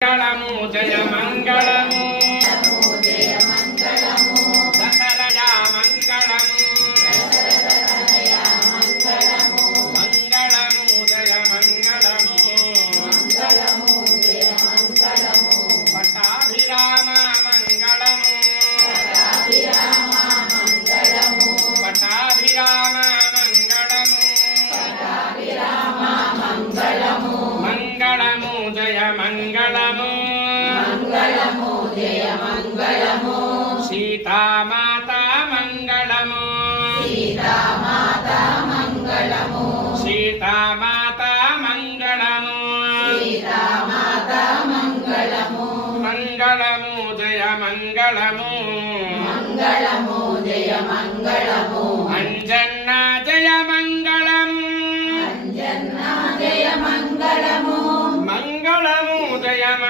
మంగళము జయ మంగళము దసరయ మంగళము మంగళము జయ మంగళము పటాభిరామ మంగళము పటాభిరామ మంగళము మంగళము జయ మంగళము మంగళము జయ మంగళము సీతామాత మంగళము సీతామాత మంగళము సీతామాత మంగళము సీతామాత మంగళము మంగళము జయ మంగళము మంగళము జయ మంగళము